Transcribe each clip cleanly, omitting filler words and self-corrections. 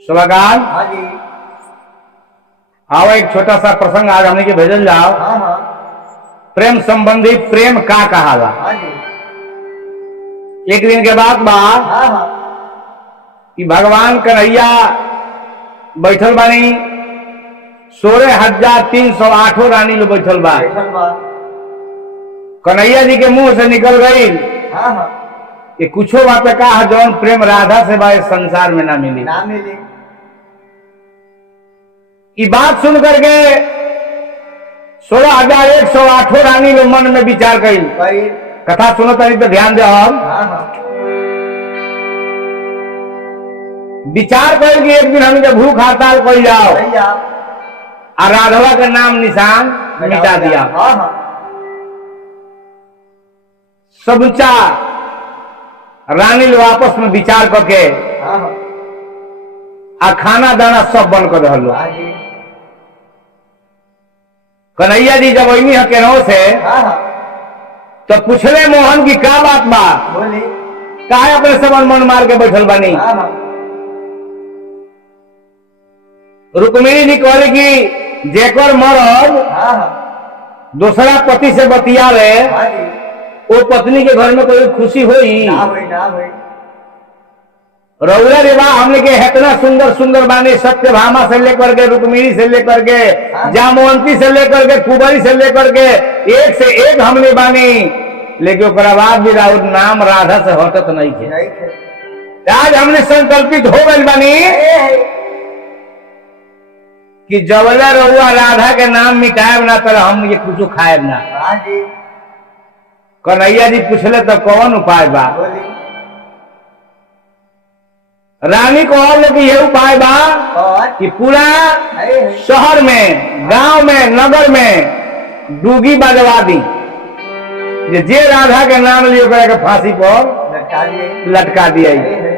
सुभागान हाँ जी। आओ एक छोटा सा प्रसंग आज हमने के भेजल जाओ। हाँ हाँ। प्रेम संबंधी प्रेम का कहाला। हाँ जी। एक दिन के बाद हाँ हाँ। कि भगवान कन्हैया बैठल बानी 16,308 रानी लोग बैठल बा। बैठल बा। कन्हैया जी के मुंह से निकल गई हाँ हाँ। कि कुछो बात का जौन प्रेम राधा से बा इस संसार में ना मिली। ना मिली। ये बात सुन करके 16,108 रानी लोग मन में विचार करी। भाई। कथा सुनो तनी तो ध्यान दे। हम हाँ हाँ। विचार कर कि एक दिन हम जब भूख हड़ताल कर जाओ भैया। और राघवा का नाम निशान मिटा दिया। हाँ हाँ। समूचा रानी लोग आपस में विचार करके हाँ हाँ। आ खाना दाना सब बंद कर रहा। हाँ जी। कन्हैया जी जब वही केनौ से हाँ हाँ। तो पूछले मोहन की क्या बात बा, बोली। काहे अपने सब मन मार के बैठल बानी। हाँ हाँ। रुक्मिणी जी कहले कि जेकर मरद हाँ हाँ। दूसरा पति से बतियावे हाँ जी। वो पत्नी के घर में कोई खुशी होई ना हुई ना हुई। रउरा रे बा हमने के इतना सुंदर सुंदर बानी सत्यभामा से लेकर के रुक्मिणी से लेकर के जामवंती से लेकर के कुबरी से लेकर के एक से एक हमने बानी, लेकिन ओकरा बाद भी राउर नाम राधा से हटत नहीं थे। नहीं थे। आज हमने संकल्पित हो गए बानी कि जबला रउआ राधा के नाम मिटाएब ना तो हम ये कुछ खाएब ना। हाँ जी। कन्हैया जी पूछले तो कौन उपाय बा। बोली। रानी को कि ये उपाय बा और कि पूरा है। शहर में गांव में नगर में डूगी बजवा दी, जे राधा के नाम लियो के फांसी पर लटका दिए। लटका दिया। है।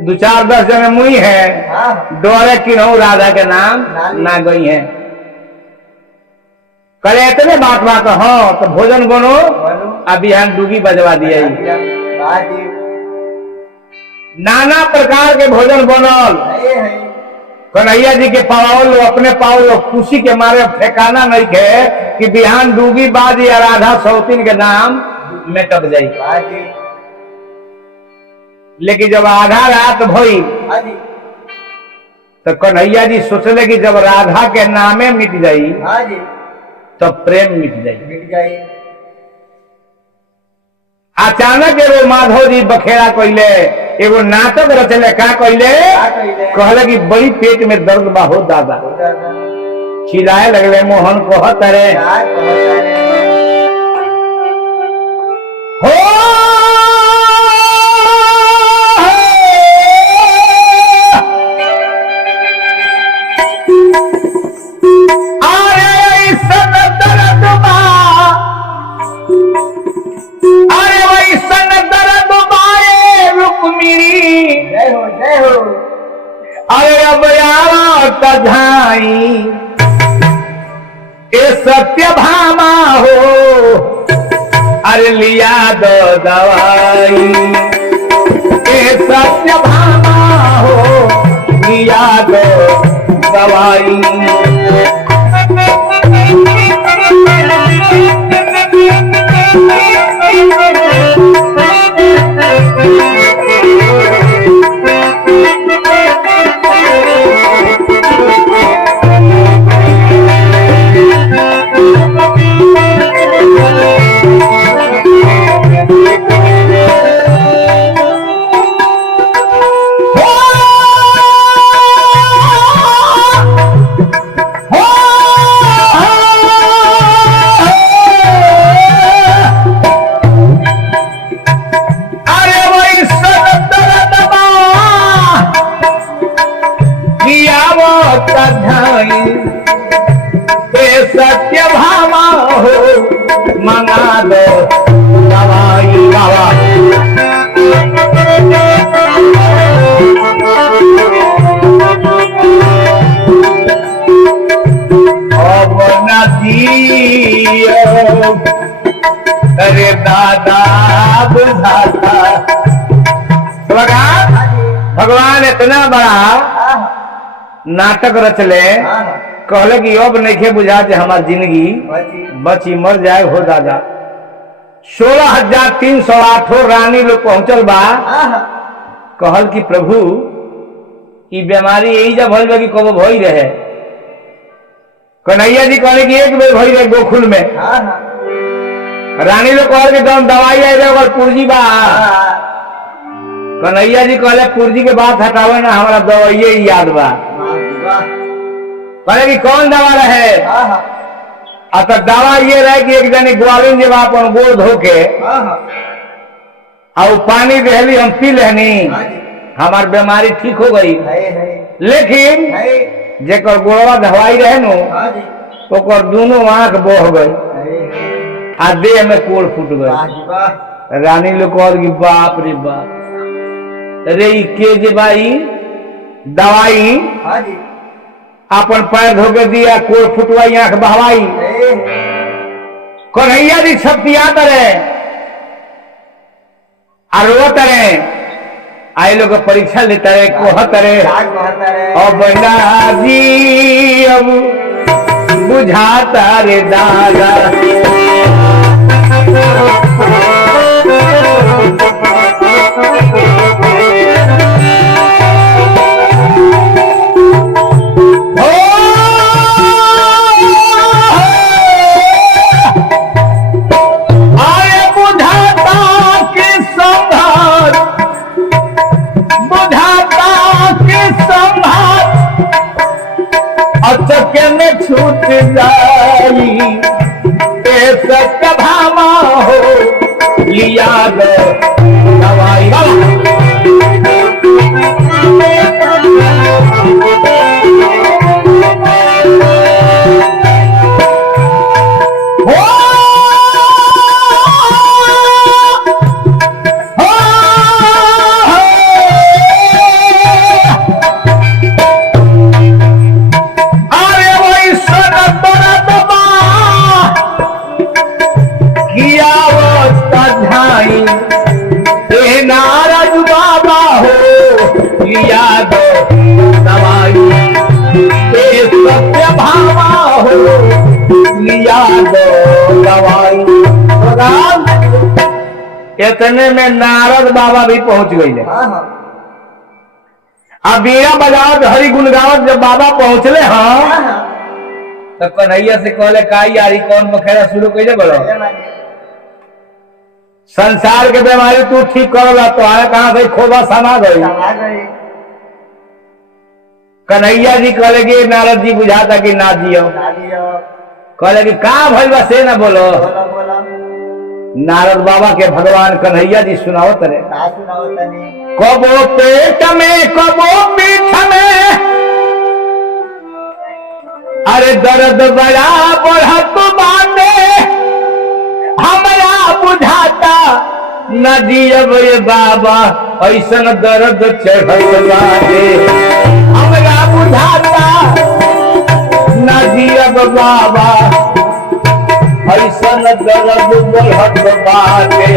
2-4-10 जने मुई है हाँ। डरे कि राधा के नाम ना गई है। करे इतने बात बात हाँ तो भोजन बनो बोलो। अब यहाँ डूगी बजवा दिया। हाँ जी। नाना प्रकार के भोजन बनल। है है। कन्हैया जी के पावल अपने पावल खुशी के मारे ठेकाना नहीं थे कि बिहान डूगी बाज या राधा सौतीन के नाम में टक जाई। हाँ जी। लेकिन जब आधा रात भई हाँ जी। तो कन्हैया जी सोचले कि जब राधा के नामे मिट जाई हाँ जी। तब प्रेम मिट जाई। मिट गई। अचानक एगो माधव जी बखेड़ा कइले, एगो नाटक रचले। का कइले? कहले कि बड़ी पेट में दर्द बा हो दादा। चिल्लाए लगले मोहन कहत रे हो अरे अब तझाई ए सत्यभामा हो, अरे लिया दो दवाई ए सत्यभामा हो, लिया दो दवाई। सत्यभामा हो मंगा दो दवाई बाबा। अब न दियो अरे दादा बुझाता। भगवान इतना बड़ा हाँ नाटक रचले हाँ कहले कि अब नहीं बुझा जे हमार जिंदगी बची बची मर जाए हो दादा 16,308 रानी लोग पहुंचल बा हाँ कहल कि प्रभु ई बीमारी यही जब भइल बा कि कबो भई रहे कन्हैया जी कहले कि एक बेर भई रहे गोकुल में हाँ रानी लोग कहल कि तुम दवाई आई रहे और पुर्जी बा कन्हैया जी कहले पुर्जी के बात हटावे ना हमारा दवाइये ही याद बा कहले कि कौन दवा रहे तो दवा ये रहे कि एक जनी ग्वालिन जब अपन गोड़ धो के और पानी दहली हम पी लेनी हमार बीमारी ठीक हो गई लेकिन जेकर गोड़वा दवाई रहे नु तो दोनों आंख बोह गई आ देह में कोड़ फूट गई रानी लोग कहल कि बाप रे बाप रे ई के जे भाई दवाई अपन पैर धो के दिया कोड़ फुटवाई आंख बहवाई कन्हैया जी छपिया तरे आरो तरे आई लोग परीक्षा लेता रहे कोह तरे अब ना जी अब बुझाता रे दादा चक्के में छूट जाई भामा हो लिया दवाई नारद बाबा हो लिया दो दवाई सत्य भामा हो लिया दो दवाई इतने में नारद बाबा भी पहुंच गई अब बीड़ा बजावत हरि गुण गावत जब बाबा पहुंचले हाँ तो कन्हैया से कहले का यारी कौन बखेरा शुरू कैसे बोलो संसार के बीमारी तू ठीक करोगा तो आया कहां से खोबा समा गई कन्हैया जी कहले कि नारद जी बुझाता कि ना दियो कहले कि का भइल बा से ना बोलो नारद बाबा के भगवान कन्हैया जी सुनाओ तरे कबो पेट में कबो पीठ में अरे दर्द बड़ा बढ़त बाटे हमरा बुझाता न जियब ये बाबा ऐसन दर्द चढ़ल बाटे हमरा बुझाता न जियब बाबा ऐसन दर्द बढ़त बाटे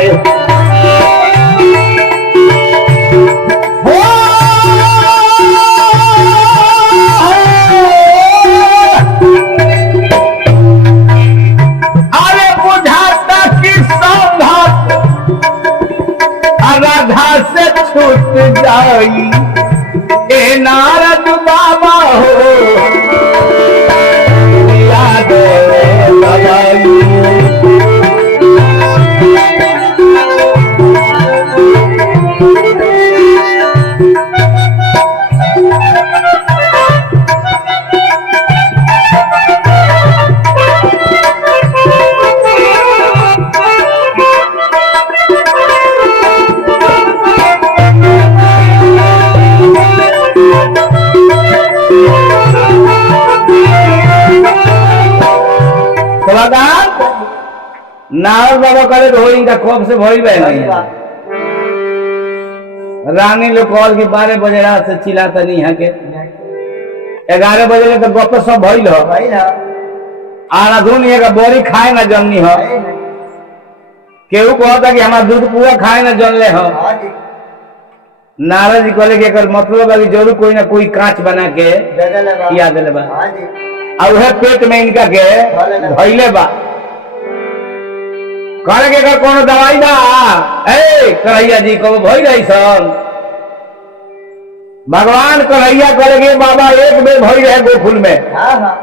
राधा से छूट जाई ए नारद बाबा हो याद दवाई नारद बाबा करे तो होई कब से भई बे रानी लोग कॉल के 12 बजे रात से चिल्लाता नहीं है के 11 बजे तो गप सब भइल हो आना धुन ये का बोरी खाए ना जमनी हो केहू कहता कि हमारा दूध पूरा खाए ना जमले हो नारद जी कहले कि एकर मतलब है कि जरूर कोई ना कोई कांच बना के जगह बा खिया देले बा हाँ जी और वह पेट में इनका के धइले बा कहले कि एकर कोनो दवाई बा ए कन्हैया जी को भई रही सन भगवान कन्हैया कहले कि बाबा एक बेर भई रहे गोकुल में हाँ हाँ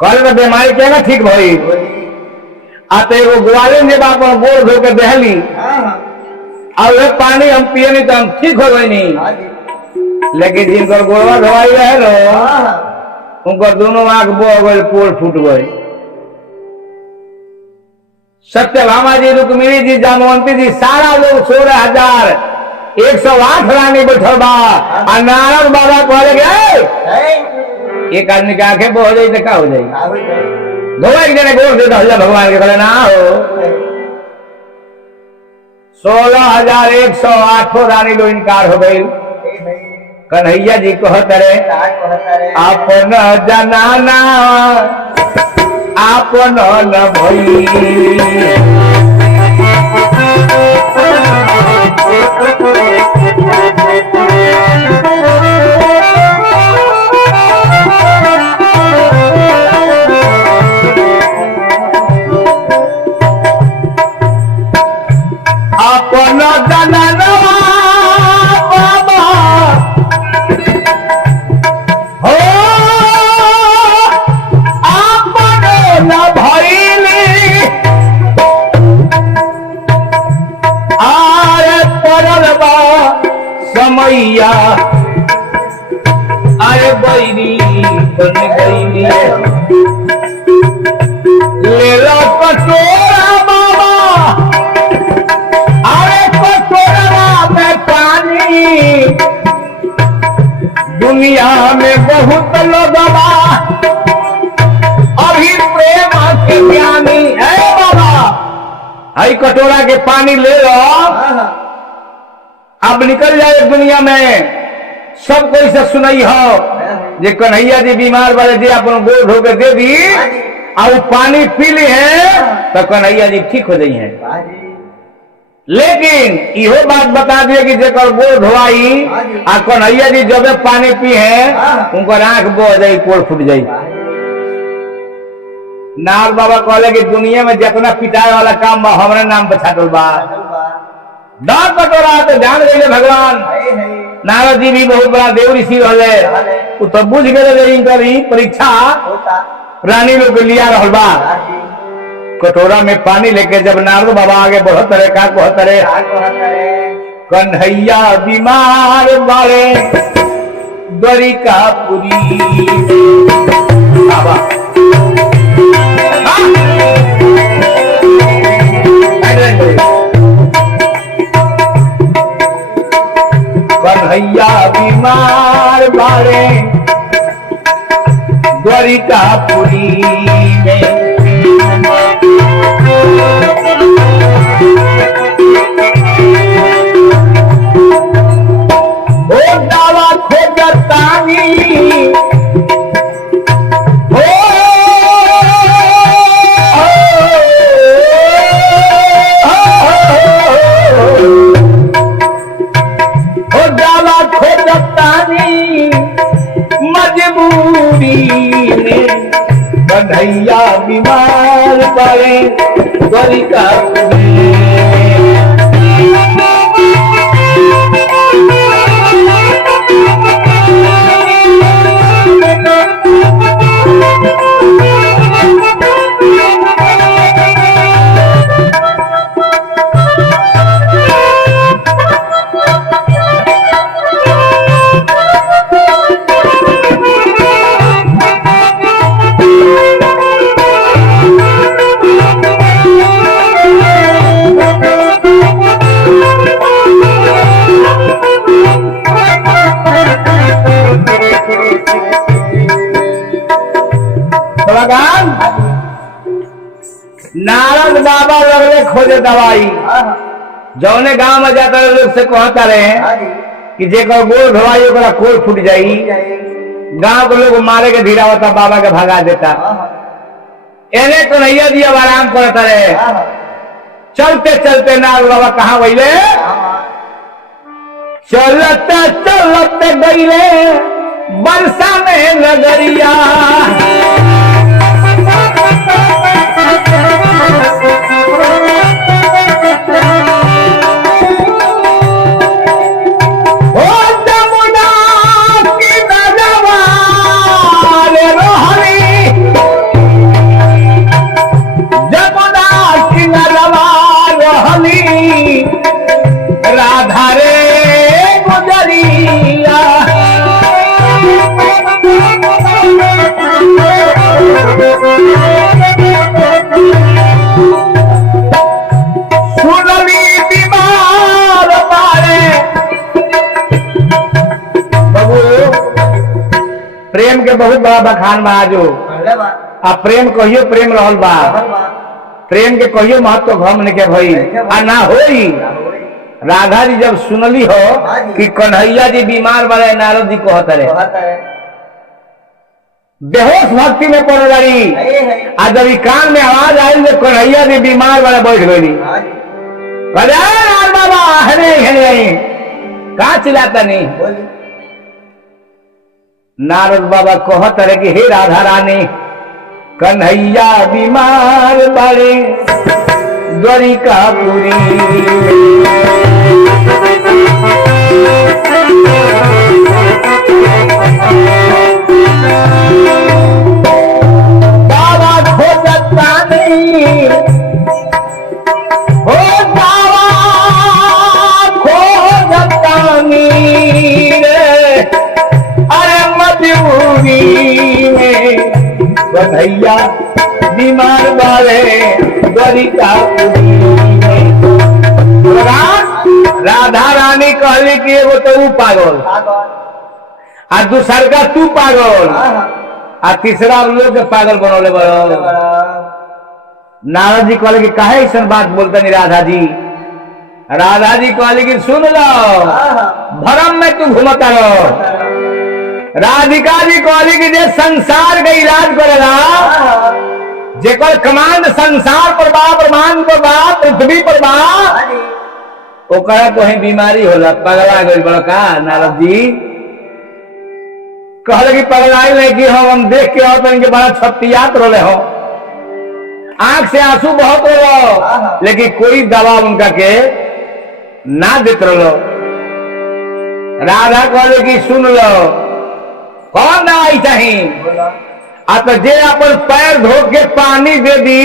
कहले तो बीमारी केना ठीक भई बोली आ तो एगो ग्वालिन जे बाप गोड़ धो के दहली हाँ हाँ और वह पानी हम पिए नहीं तो हम ठीक हो गई नहीं हाँ जी लेकिन जिनकर गोड़वा धोवाई रहे लो हाँ हाँ उनकर दोनों आंख बह गए पोल फूट गए सत्यभामा जी रुक्मिणी जी जामवंती जी सारा लोग 16,108 रानी बैठल बा आ नारद बाबा कहले गए एक आदमी के आंखें बह जाई तो का हो जाई हाँ भाई धोवा एक जने गोड़ दे दहला भगवान के कहले ना हो 16,108 रानी लो इनकार हो गई कन्हैया जी कहत रे आपन जनाना आपन न भई आपन जनाना बाबा हो आपन न भइली आरे परल बा समैया अरे बैरी बन गईली ले लो कटोरा बाबा अरे कटोरा में पानी दुनिया में बहुत लोग अभी प्रेम के ज्ञानी है बाबा आई कटोरा के पानी ले लो अब निकल जाए दुनिया में सब कोई से सुनाई हो जे कन्हैया जी बीमार वाले जे अपन गोड़ धो के दे दी और पानी पी ली है तो कन्हैया जी ठीक हो जाई है लेकिन इहो बात बता दिए कि जेकर गोड़ धोवाई आ कन्हैया जी जब पानी पी है उनकर आंख बह जाई पोल फूट जाई नाग बाबा कहले कि दुनिया में जितना पिटाए वाला काम बा हमारे नाम पे छाटल बा दांत कटोरा तो जान गए भगवान नारद जी भी बहुत बड़ा देव ऋषि रहे वो तो बुझ गए इनकर ही परीक्षा रानी लोग लिया रहल बा कटोरा में पानी लेके जब नारद बाबा आगे बढ़त रहे का कहत रहे कन्हैया बीमार बारे द्वारिकापुरी बाबा कन्हैया बीमार बारे द्वारिकापुरी में ओ दावा खोजतानी ओ दावा खोजतानी मजबूरी में कन्हैया बीमार पड़े द्वारिकापुरी नारद बाबा लगले खोजे दवाई जौने गांव में जाता लोग से कहता रहे कि जेकर गोड़ धोवाई ओकरा कोल फूट जाई गांव के लोग मारे के धीरावता बाबा के भगा देता एने कन्हैया जी अब आराम करता रहे चलते चलते नारद बाबा कहाँ वैले चलत चलत गईले बरसा में नगरिया ओ जमुना की नजवा रे रोहनी जमुना की नजवा रोहनी राधा रे गुजरिया सुनली बीमार पारे बाबू प्रेम के बहुत बड़ा बखान बा आजो पहले बात आ प्रेम कहियो प्रेम रहल बा हर बात प्रेम के कहियो महत्व घम नहीं के भई आ ना होई राधा जी जब सुनली हो कि कन्हैया जी बीमार बड़े नारद जी कहत रहे बहुत है बेहोश भक्ति में पड़ रही ये है आ जब ई कान में आवाज आई जो कन्हैया जी बीमार बड़े बैठ गई हाँ जी राम बाबा हरे हरे कहा चिल्लाता नहीं बोलिए नारद बाबा कहत रहे कि हे राधा रानी कन्हैया बीमार बड़े द्वारिकापुरी बाबा खोजता नहीं हो बाबा खोजता नहीं रे अरे मजबूरी में कन्हैया बीमार बारे द्वारिकापुरी में राधा रानी कहली कि एगो तो ऊ पागल आ दूसर का तू पागल आ तीसरा लोग के पागल बनौले बड़ो नारद जी कहले कि काहे ऐसा बात बोलते नहीं राधा जी कहली कि सुन लो भरम में तू घूमता रहो राधिका जी कहली कि जे संसार के इलाज करेला जेकर कमांड संसार पर बा ब्रह्मांड पर बा पृथ्वी पर बा ओकरा कोई बीमारी होला पगला गई बड़ा का नारद जी कहले कि पगलाई नहीं कि हम देख के और इनके बड़ा छपटियात रोले हो आंख से आंसू बहुत रो लेकिन कोई दवा उनका के ना देते रहो राधा कहले कि सुन लो कौन दवाई चाहिए आ तो जे अपन पैर धो के पानी दे दी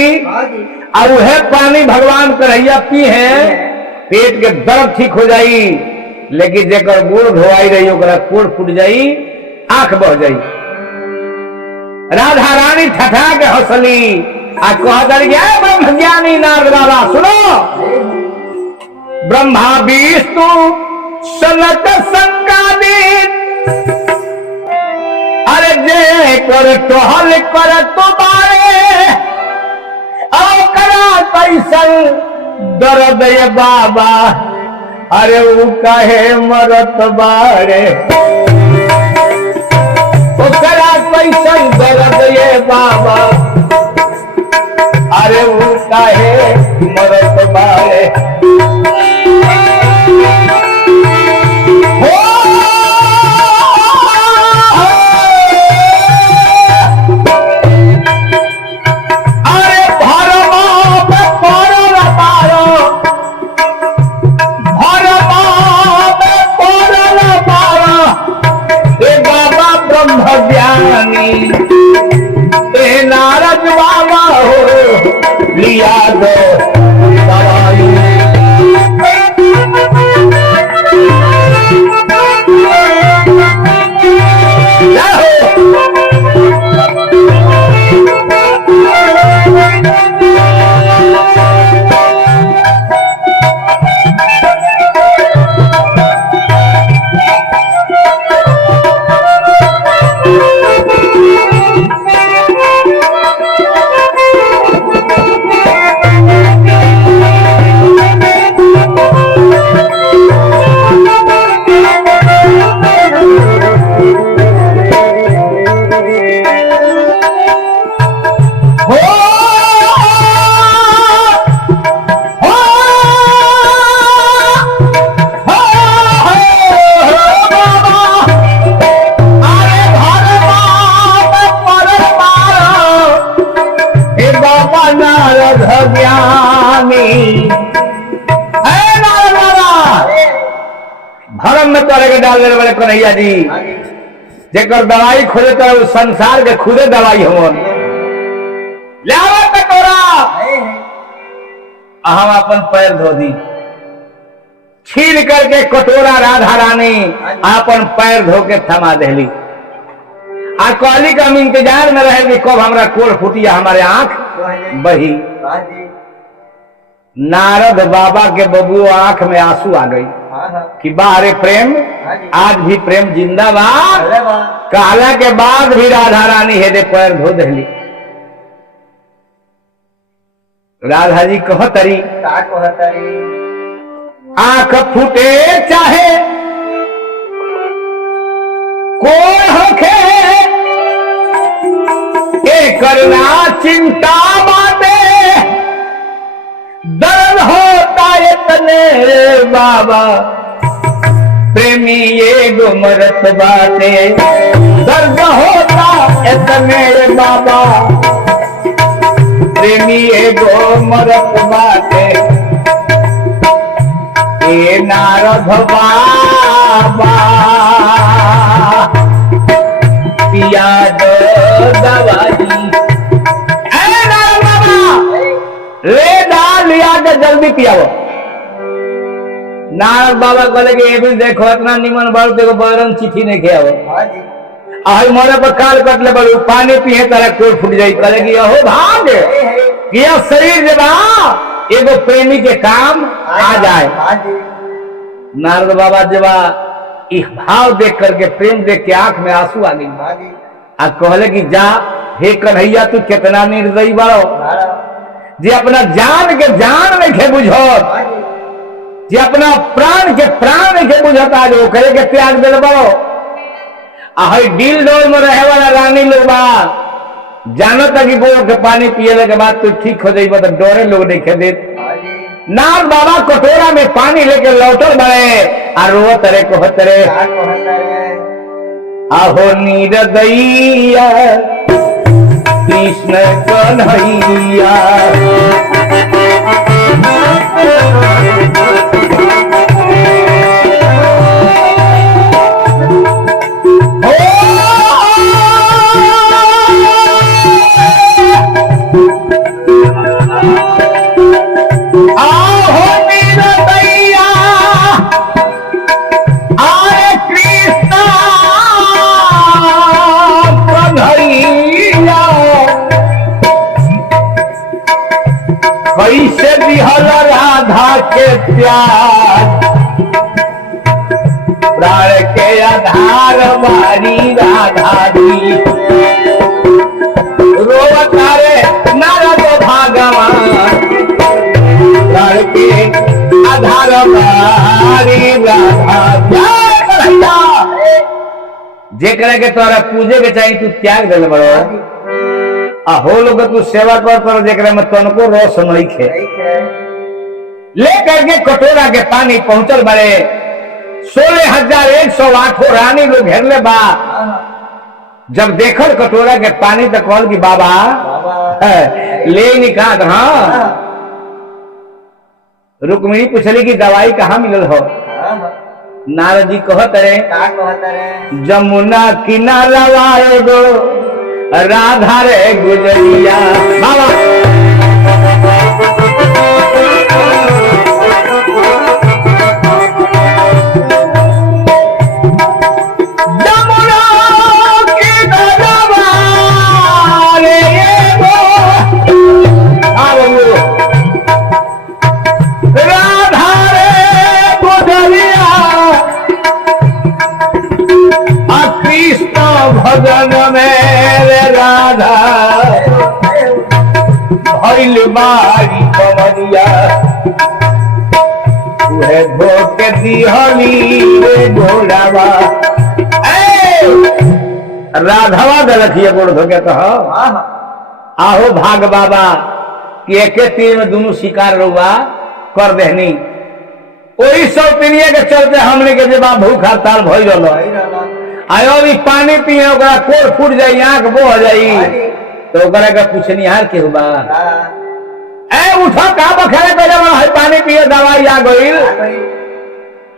और वह पानी भगवान कन्हैया पी है पेट के दर्द ठीक हो जाई लेकिन जेकर गुड़ धोआई रही ओकरा कोड़ फूट जाई आंख बह जाई राधा रानी ठठा के हंसली आ कहत ब्रह्म ज्ञानी नारद बाबा सुनो ब्रह्मा विष्णु सनत संगादित अरे जे कर टहल कर तुम्हारे करा कैसन दर्द ये बाबा अरे वो कहे मरत बारे करा कैसन दर्द ये बाबा अरे वो कहे मरत बारे नारद बाबा हो लिया दो दवाई के डाल दे बड़े कन्हैया जी हाँ जी जेकर दवाई खोजे तो उस संसार के खुदे दवाई हो ले आवा कटोरा है हम अपन पैर धो दी छीन करके कटोरा राधा रानी अपन पैर धो के थमा देली आ कहली का हम इंतजार में रहे कि कब हमरा कोल फूटिया हमारे आंख बही हाँ जी नारद बाबा के बबू आंख में आंसू आ गई हाँ हाँ कि बाहरे प्रेम हाँ जी आज भी प्रेम जिंदाबाद अरे वाह कहला के बाद भी राधा रानी हेदे पैर धो देली राधा जी कह तरी का कहतरी आंख फूटे चाहे कोई होखे करना चिंता बाटे दर्द होता इतने बाबा प्रेमी ये गुमरत बाटे दर्द होता इतने बाबा प्रेमी ये गुमरत बाटे ए नारद बाबा पिया दवाई ले डाल लिया के जल्दी पियाओ नारद बाबा कहले कि ये भी देखो इतना निमन बाल देखो बरन चिट्ठी नहीं खेआओ हाँ जी आई मोरे पर काल कटले बड़ू पानी पिए तारा कोई फूट जाई कहले कि अहो भाग यह शरीर जब एगो प्रेमी के काम आ जाए हाँ जी नारद बाबा जब इस भाव देख करके प्रेम देख के आंख में आंसू आ गई हाँ जी आ कहले कि जा हे कन्हैया तू कितना निर्दयी बड़ो जे अपना जान के जान नहीं खे बुझत हाँ जी जे अपना प्राण के प्राण नहीं खे बुझत आज वो करे के त्याग दिल बड़ो आ हई दिल डोल में रहे वाला रानी लोग बा जानो तक कि गोड़ के पानी पिए के बाद तू ठीक हो जाइब तो डोरे लोग नहीं खे देत हाँ जी नारद बाबा कटोरा में पानी लेके लौटल बड़े आ रो तरे को तरे का कहतरी आहो निर्दयिया कृष्ण कन्हैया आहो निर्दयिया आरे कृष्ण कन्हैया कैसे दिहल राधा के प्यार प्राण के आधार बारी राधा दी रोवतारे नारद भगवान प्राण के आधार बारी राधा जय कन्हैया जेकरा के तोरा पूजे के चाहिए तू त्याग दिल बड़ो आ हो लोग तू सेवा कर पर जेकरा में तनको रस नहीं खे ले करके कटोरा के पानी पहुंचल बड़े 16,108 रानी लोग घेरले बा जब देखल कटोरा के पानी तो कहल कि बाबा ले निकाल हाँ रुक्मिणी पूछली कि दवाई कहाँ मिलल हो नारद जी कहत रे का कहतरी जमुना किनारा एगो राधा रे गुजरिया बाबा जमुना किनारा रे एगो राधा रे गुजरिया कृष्ण भजन मेरे राधा भैल बारी कमरिया उहे धोके दिहली रे घोड़ावा राधावा दलखिए गोड़ धोके कह आहो भाग बाबा कि एके तीर में दोनों शिकार रुआ कर देहनी वही सब पीनिए के चलते हमने के जब भूख हड़ताल भइल रहा आयो भी पानी पिए ओकरा कोर फूट जाई आंख बोह जाई तो ओकरा का पूछनिहार के हुआ ए उठो का बखरे पे जब है पानी पिए दवाई आ गइल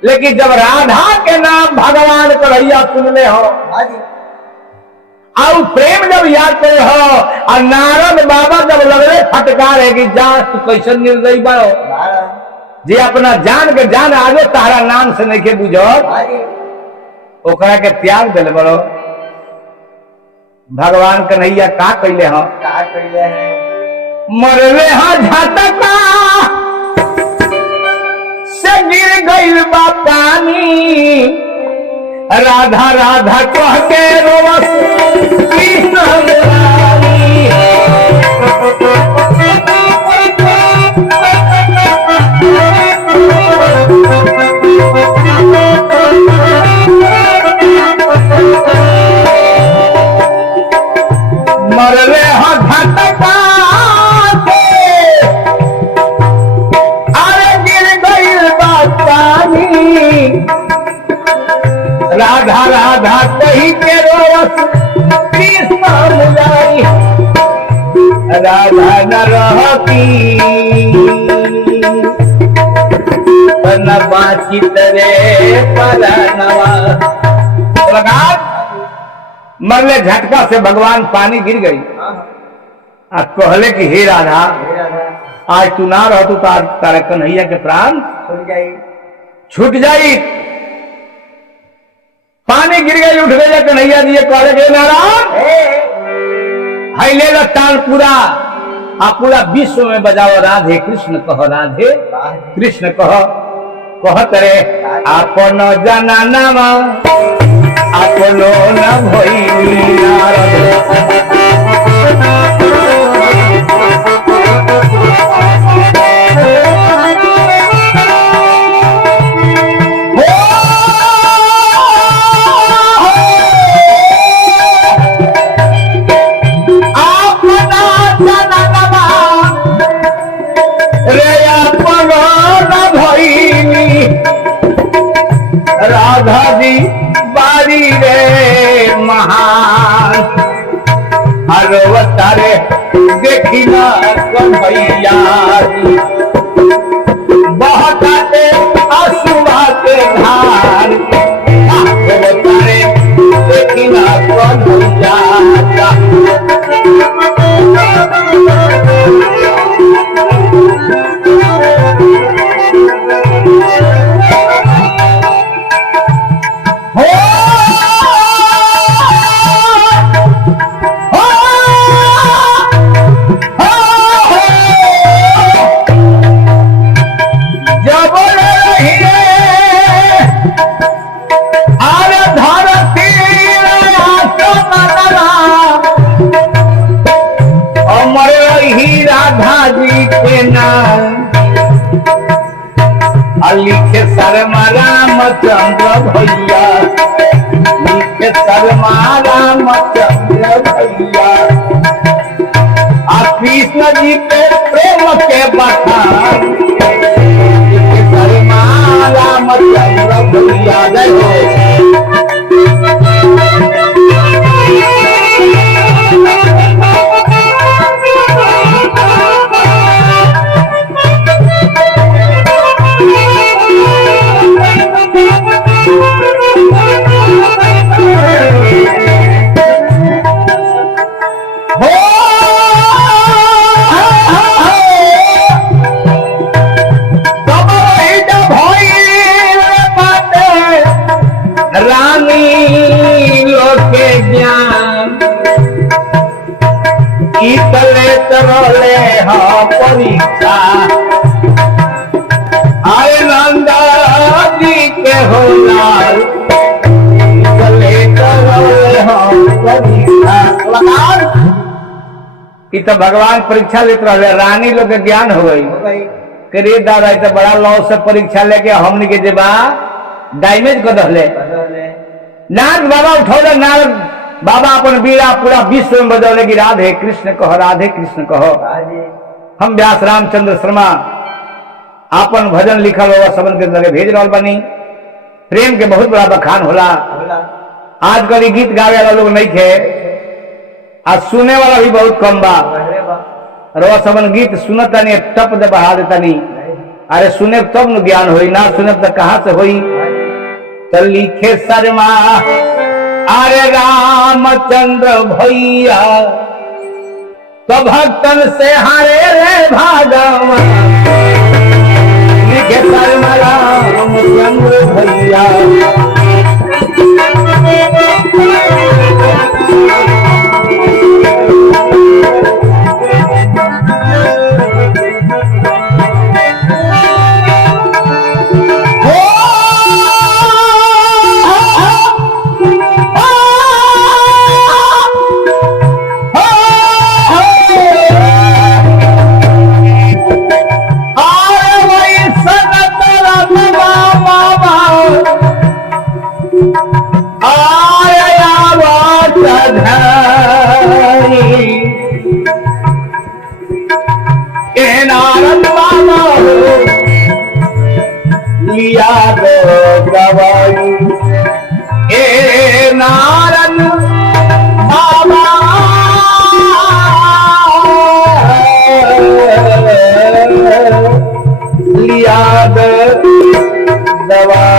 लेकिन जब राधा के नाम भगवान कन्हैया सुनले हो हाँ जी और प्रेम जब याद करे हो और नारद बाबा जब लगले फटकारे कि जान तू कैसे निर्दयी बाड़ो महाराज जे अपना जान के जान आगे तारा नाम से नहीं के बुझो हाँ जी ओकरा के त्याग दिल बड़ो भगवान कन्हैया का कैले हो का करिए है मरले हा झटका से गिर गइल बा पानी राधा राधा कह के रोवस कृष्ण मुरारी मरले हा झटका से अरे गिर गइल बा पानी राधा राधा कही के रोवस कृष्ण मुरारी राधा न रहती न बाचित रे परनवा लगा मरले झटका से भगवान पानी गिर गई हाँ आ कहले कि हे राधा मेरा था आज तू ना रह तो तारा कन्हैया के प्राण सुन जाई छूट जाई पानी गिर गई उठ गई कन्हैया जी कहले के नारायण ए ले ताल पूरा आप पूरा विश्व में बजाओ राधे कृष्ण कहो राधे वाह जी कृष्ण कहो कहत रे आपन जनानामा आपनो न भई नारद आपना जनानामा रे आपनो न भई राधा जी बारी रे महान अरवतारे देखी ना कन्हैया जी बहताते आंसुआ के धार अरवतारे देखी ना कन्हैया हो हो जब रहिए आर धरती अमर रही राधा जी के नाम लिखे शर्मा रामचंद्र भैया लिखे शर्मा रामचंद्र भैया आ कृष्ण जी के प्रेम के बखान लिखे शर्मा रामचंद्र भैया जय हो रानी लोके ज्ञान इतले तरले हा परीक्षा आए नंदा जी के हो लाल इतले तरले हा परीक्षा लगान ई तो भगवान परीक्षा लेते रहे रानी लोग के ज्ञान हो गई हो गई करे दादा ई तो बड़ा लॉस से परीक्षा लेके हमनी के जेबा डैमेज कर दहले बदले नारद बाबा उठौले नारद बाबा अपन बीड़ा पूरा विश्व में बजौले कि राधे कृष्ण कहो राधे कृष्ण कहो वाह जी हम व्यास रामचंद्र शर्मा आपन भजन लिखल होगा सबन के लगे भेज रहल बनी प्रेम के बहुत बड़ा बखान होला बोला आजकल गीत गावे वाला लोग नहीं थे आज सुने वाला भी बहुत कम बा अरे बा रोज सबन गीत सुनता नहीं टप दे बढ़ा देता नहीं अरे सुने तब न ज्ञान होई, ना सुने तो कहां से होई। तो लिखे शर्मा अरे रामचंद्र भैया तो भक्तन से हारे रे भागवान। लिखे शर्मा रामचंद्र भैया नारद बाबा लिया दो दवाई। ए नारद बाबा लिया दो दवाई।